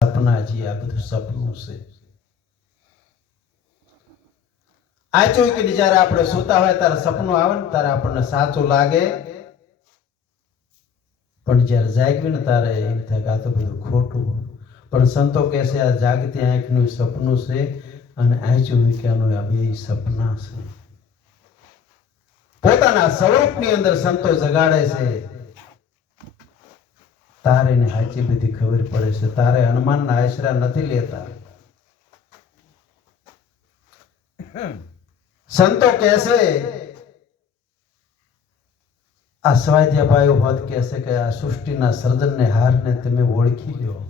સપનાજી આ બધું સપનું છે. આ જોઈ કે જ્યારે આપણે સુતા હોય ત્યારે સપનું આવે ને ત્યારે આપણને સાચું લાગે. પણ જ્યારે જાગવી ને ત્યારે એમ થાય કે આ તો બધું ખોટું પણ સંતો કહે છે, આ જાગતી આંખનું સપનું છે અને આ જોયું કે આનું આ બે સપના છે. પોતાના સ્વરૂપની અંદર સંતો જગાડે છે. તારે ને સાચી બધી ખબર પડે છે. તારે હનુમાનના આશરા નથી લેતા. સંતો કહેશે આ સ્વાધ્યાભાઈઓ હોત કહેશે કે આ સૃષ્ટિના સર્જનને હારને તમે ઓળખી લ્યો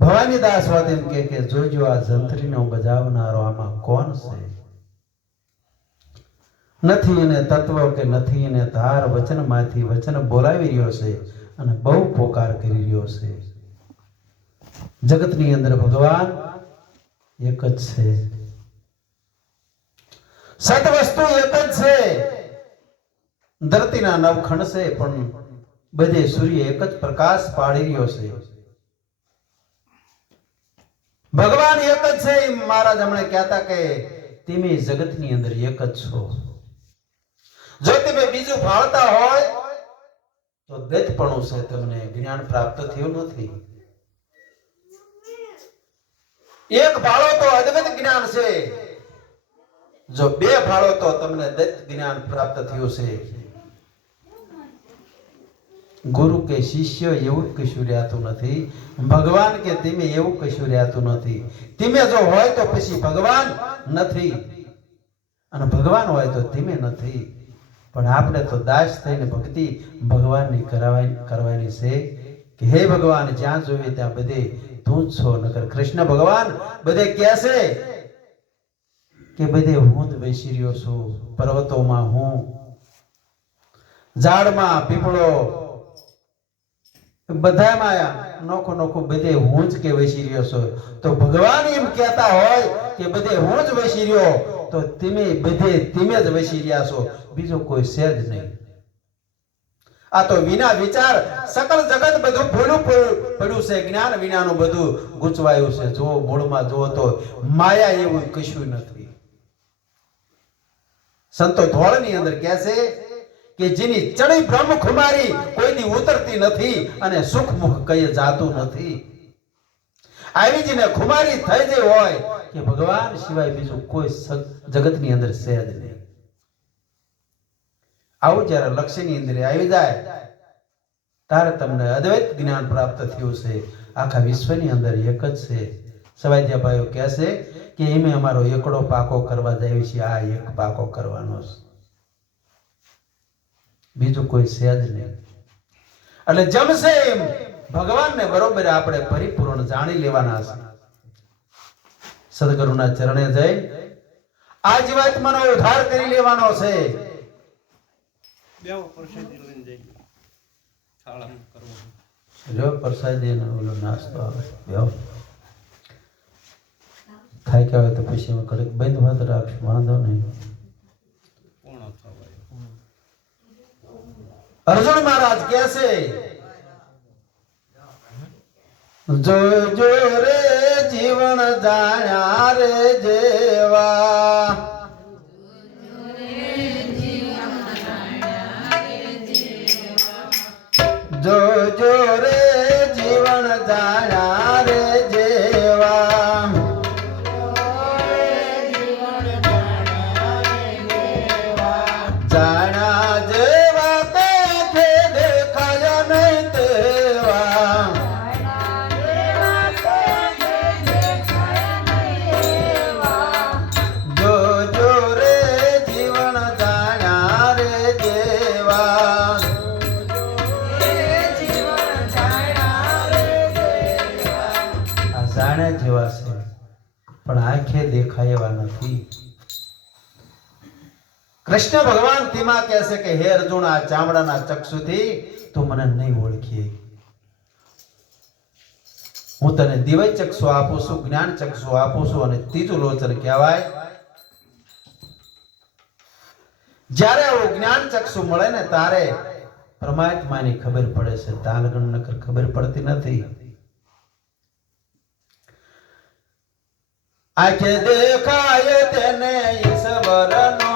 ભવાની દાસ હોત એમ કે, જોજો આ જંત્રીનો બજાવનારો આમાં કોણ છે? નથી એને તત્વ કે નથી એને ધાર, વચનમાંથી વચન બોલાવી રહ્યો છે અને બહુ પોકાર કરી રહ્યો છે. જગતની અંદર ભગવાન એક જ છે. સત વસ્તુ એક જ છે. ધરતીના નવખંડ છે, પણ બધે સૂર્ય એક જ પ્રકાશ પાડી રહ્યો છે. ભગવાન એક જ છે મહારાજ હમણે કહેતા કે, તમે જગતની અંદર એક જ છો. જો તમે બીજું ભાળતા હોય, તો દૈતપણું છે તમને જ્ઞાન પ્રાપ્ત થયું નથી. એક ભાળો તો અદ્વૈત જ્ઞાન છે. જો બે ભાળો તો તમને દૈત જ્ઞાન પ્રાપ્ત થયું છે. ગુરુ કે શિષ્ય એવું કશું રહેતું નથી. ભગવાન કે તમે એવું કશું રહેતું નથી. તમે જો હોય તો પછી ભગવાન નથી. અને ભગવાન હોય તો તમે નથી. પણ આપણે તો દાસ થઈને ભક્તિ ભગવાનની કરાવવાની કરવાની છે કે હે ભગવાન, જ્યાં જોઈએ ત્યાં બધે તું જ છો, નકર કૃષ્ણ ભગવાન બધે કહેશે કે બધે હું જ બેસી રહ્યો છું, પર્વતોમાં હું, ઝાડમાં પીપળો બધામાં નોખો નોખો બધે હું જ કે વસી રહ્યો છું. તો ભગવાન એમ કહેતા હોય કે બધે હું જ વસી રહ્યો તો તમે બધે તમે જ વસી રહ્યા છો. બીજો કોઈ છે જ નહીં. આ તો વિના વિચાર સકલ જગત બધું ભૂલું પડ્યું છે. જ્ઞાન વિનાનું બધું ગુચવાયું છે. જો મૂળમાં જો તો માયા એવું કશું નથી. સંતો ધોળની અંદર કહે છે કે જેની ચડી બ્રહ્મ ખુમારી કોઈની ઉતરતી નથી અને સુખ મુખ કઈ જાતું નથી. આવી જેને ખુમારી થઈ જઈ હોય કે ભગવાન સિવાય બીજું કોઈ જગતની અંદર છે જ નહીં. આવું જ્યારે લક્ષ્યની અંદર આવી જાય, ત્યારે તમને અદ્વૈત જ્ઞાન પ્રાપ્ત થયું છે. આખા વિશ્વની અંદર એક જ છે. સવાધ્યાભાઈઓ કહે છે કે એમે અમારો એકડો પાકો કરવા જાય છે, આ એક પાકો કરવાનો છે. બીજું કોઈ છે જ નહીં. એટલે જમશે એમ ભગવાનને બરોબર આપણે પરિપૂર્ણ જાણી લેવાના છે. સદગુરુના ચરણે જઈ આ જીવાત્માનો ઉદ્ધાર કરી લેવાનો છે. બેવ પ્રસાદી લઈને જો ઓલો નાસ્તો આવે. થાય કે તો પછી હું કડીક બંધ વાત રાખશું વાંધો નહીં. અર્જુન મહારાજ કહે છે जो जो रे जीवन जाया रे देवा जो जो જાણ્યા જેવા છે, પણ આંખે દેખાય એવા નથી. કૃષ્ણ ભગવાન તેમાં કહે કે, હે અર્જુન, આ ચામડાના ચક્ષુથી તું મને નહીં ઓળખી. હું તને દિવ્ય ચક્ષુ આપું છું, જ્ઞાન ચક્ષુ આપું છું અને ત્રીજું લોચન કહેવાય. જ્યારે આવું જ્ઞાન ચક્ષુ મળે ને તારે પરમાત્માની ખબર પડે છે. તાલગણ નકર ખબર પડતી નથી. આંખે દેખાય તેને ઈશ્વરનો